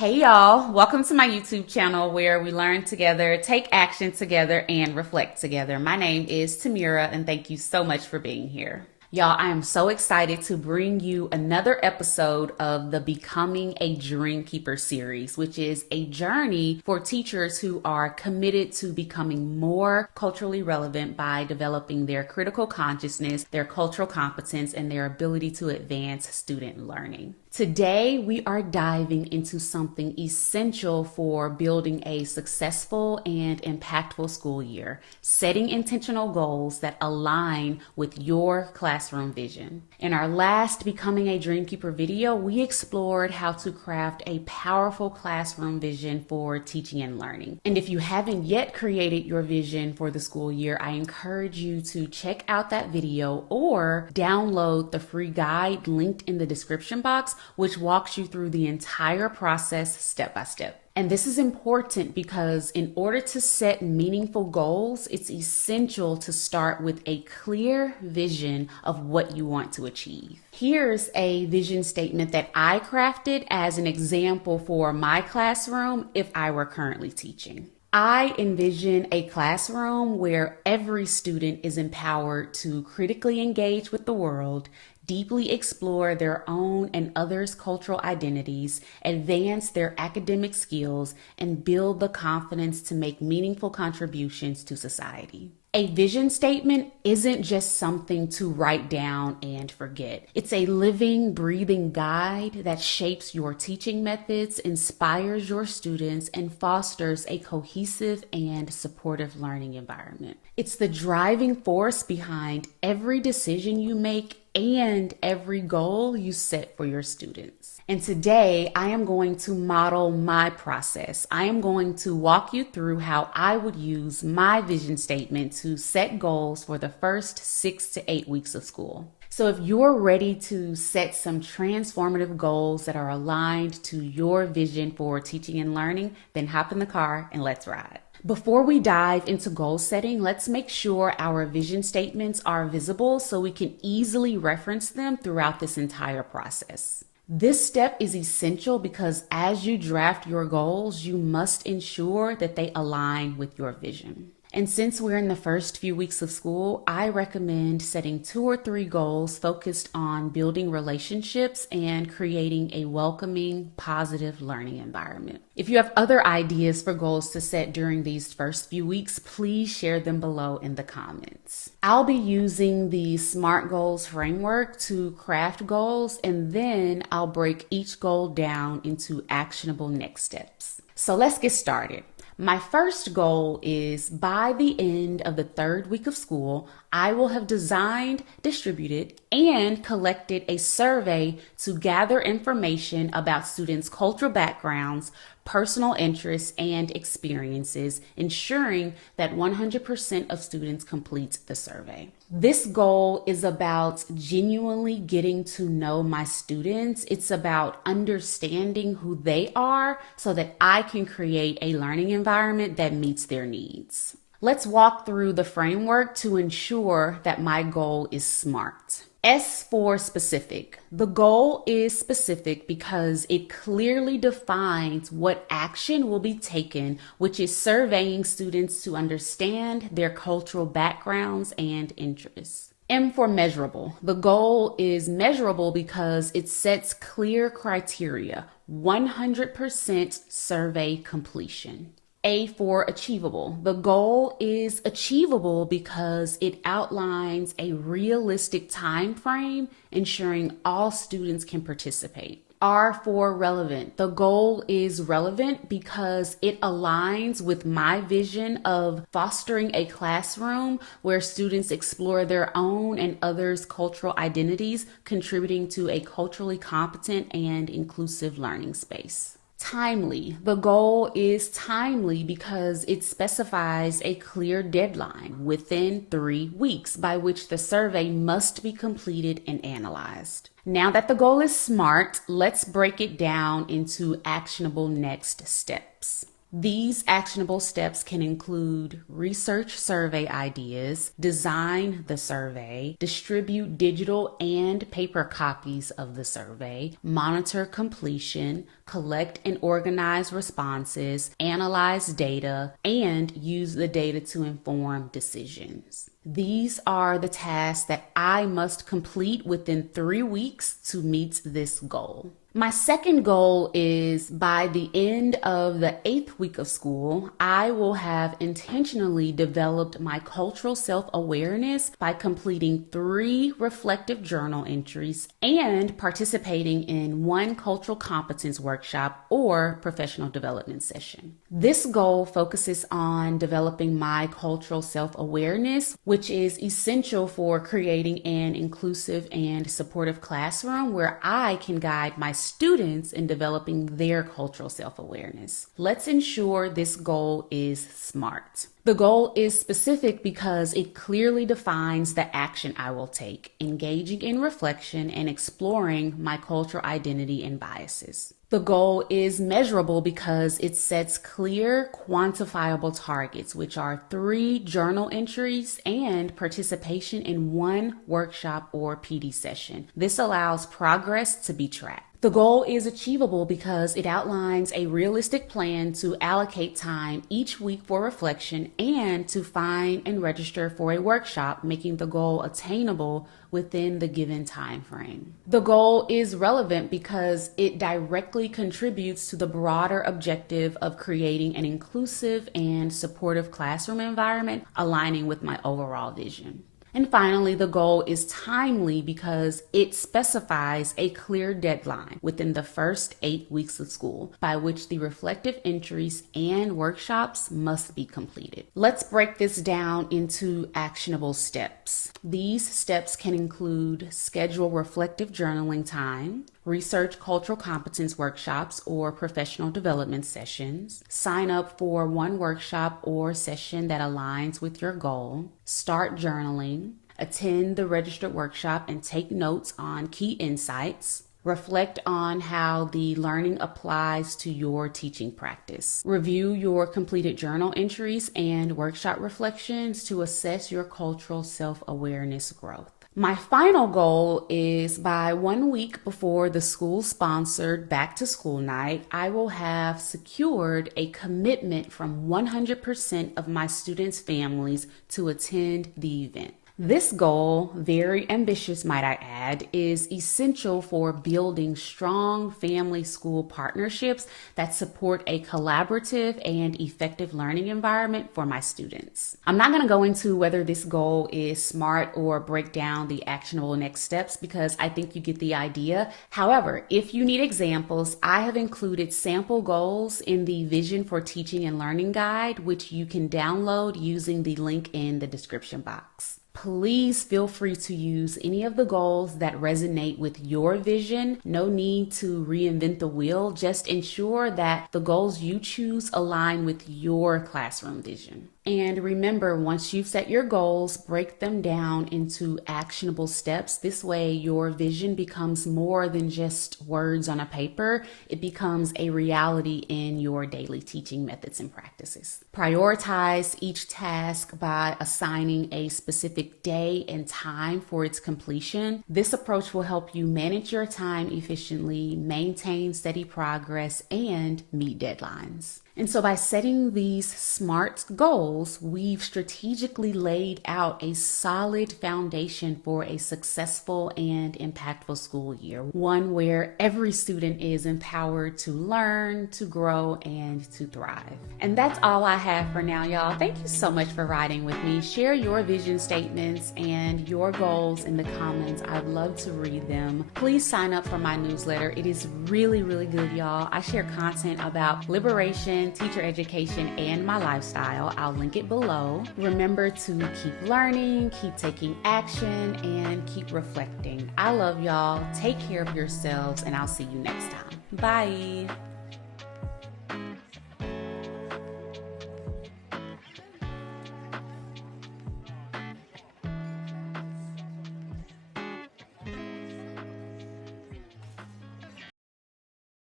Hey y'all, welcome to my YouTube channel where we learn together, take action together, and reflect together. My name is Tamira and thank you so much for being here. Y'all, I am so excited to bring you another episode of the Becoming a DreamKeeper series, which is a journey for teachers who are committed to becoming more culturally relevant by developing their critical consciousness, their cultural competence, and their ability to advance student learning. Today, we are diving into something essential for building a successful and impactful school year, setting intentional goals that align with your classroom vision. In our last Becoming a DreamKeeper video, we explored how to craft a powerful classroom vision for teaching and learning. And if you haven't yet created your vision for the school year, I encourage you to check out that video or download the free guide linked in the description box, which walks you through the entire process step by step. And this is important because in order to set meaningful goals, it's essential to start with a clear vision of what you want to achieve. Here's a vision statement that I crafted as an example for my classroom if I were currently teaching. I envision a classroom where every student is empowered to critically engage with the world, deeply explore their own and others' cultural identities, advance their academic skills, and build the confidence to make meaningful contributions to society. A vision statement isn't just something to write down and forget. It's a living, breathing guide that shapes your teaching methods, inspires your students, and fosters a cohesive and supportive learning environment. It's the driving force behind every decision you make and every goal you set for your students. And today, I am going to model my process. I am going to walk you through how I would use my vision statement to set goals for the first 6 to 8 weeks of school. So if you're ready to set some transformative goals that are aligned to your vision for teaching and learning, then hop in the car and let's ride. Before we dive into goal setting, let's make sure our vision statements are visible so we can easily reference them throughout this entire process. This step is essential because as you draft your goals, you must ensure that they align with your vision. And since we're in the first few weeks of school, I recommend setting 2 or 3 goals focused on building relationships and creating a welcoming, positive learning environment. If you have other ideas for goals to set during these first few weeks, please share them below in the comments. I'll be using the SMART goals framework to craft goals, and then I'll break each goal down into actionable next steps. So let's get started. My first goal is by the end of the 3rd week of school, I will have designed, distributed, and collected a survey to gather information about students' cultural backgrounds, personal interests, and experiences, ensuring that 100% of students complete the survey. This goal is about genuinely getting to know my students. It's about understanding who they are so that I can create a learning environment that meets their needs. Let's walk through the framework to ensure that my goal is SMART. S for specific. The goal is specific because it clearly defines what action will be taken, which is surveying students to understand their cultural backgrounds and interests. M for measurable. The goal is measurable because it sets clear criteria, 100% survey completion. A for achievable. The goal is achievable because it outlines a realistic time frame, ensuring all students can participate. R for relevant. The goal is relevant because it aligns with my vision of fostering a classroom where students explore their own and others' cultural identities, contributing to a culturally competent and inclusive learning space. Timely. The goal is timely because it specifies a clear deadline within 3 weeks by which the survey must be completed and analyzed. Now that the goal is SMART, let's break it down into actionable next steps. These actionable steps can include research survey ideas, design the survey, distribute digital and paper copies of the survey, monitor completion, collect and organize responses, analyze data, and use the data to inform decisions. These are the tasks that I must complete within 3 weeks to meet this goal. My second goal is by the end of the 8th week of school, I will have intentionally developed my cultural self-awareness by completing 3 reflective journal entries and participating in 1 cultural competence workshop or professional development session. This goal focuses on developing my cultural self-awareness, which is essential for creating an inclusive and supportive classroom where I can guide my students in developing their cultural self-awareness. Let's ensure this goal is SMART. The goal is specific because it clearly defines the action I will take, engaging in reflection and exploring my cultural identity and biases. The goal is measurable because it sets clear, quantifiable targets, which are 3 journal entries and participation in 1 workshop or PD session. This allows progress to be tracked. The goal is achievable because it outlines a realistic plan to allocate time each week for reflection and to find and register for a workshop, making the goal attainable within the given time frame. The goal is relevant because it directly contributes to the broader objective of creating an inclusive and supportive classroom environment, aligning with my overall vision. And finally, the goal is timely because it specifies a clear deadline within the first 8 weeks of school by which the reflective entries and workshops must be completed. Let's break this down into actionable steps. These steps can include schedule reflective journaling time, research cultural competence workshops or professional development sessions, sign up for 1 workshop or session that aligns with your goal, start journaling, attend the registered workshop and take notes on key insights, reflect on how the learning applies to your teaching practice, review your completed journal entries and workshop reflections to assess your cultural self-awareness growth. My final goal is by 1 week before the school-sponsored back-to-school night, I will have secured a commitment from 100% of my students' families to attend the event. This goal, very ambitious might I add, is essential for building strong family-school partnerships that support a collaborative and effective learning environment for my students. I'm not going to go into whether this goal is SMART or break down the actionable next steps because I think you get the idea. However, if you need examples, I have included sample goals in the Vision for Teaching and Learning Guide, which you can download using the link in the description box. Please feel free to use any of the goals that resonate with your vision. No need to reinvent the wheel. Just ensure that the goals you choose align with your classroom vision. And remember, once you've set your goals, break them down into actionable steps. This way, your vision becomes more than just words on a paper. It becomes a reality in your daily teaching methods and practices. Prioritize each task by assigning a specific day and time for its completion. This approach will help you manage your time efficiently, maintain steady progress, and meet deadlines. And so by setting these SMART goals, we've strategically laid out a solid foundation for a successful and impactful school year, one where every student is empowered to learn, to grow, and to thrive. And that's all I have for now, y'all. Thank you so much for riding with me. Share your vision statements and your goals in the comments. I'd love to read them. Please sign up for my newsletter. It is really, really good, y'all. I share content about liberation, teacher education, and my lifestyle. I'll link it below. Remember to keep learning, keep taking action, and keep reflecting. I love y'all. Take care of yourselves, and I'll see you next time. Bye.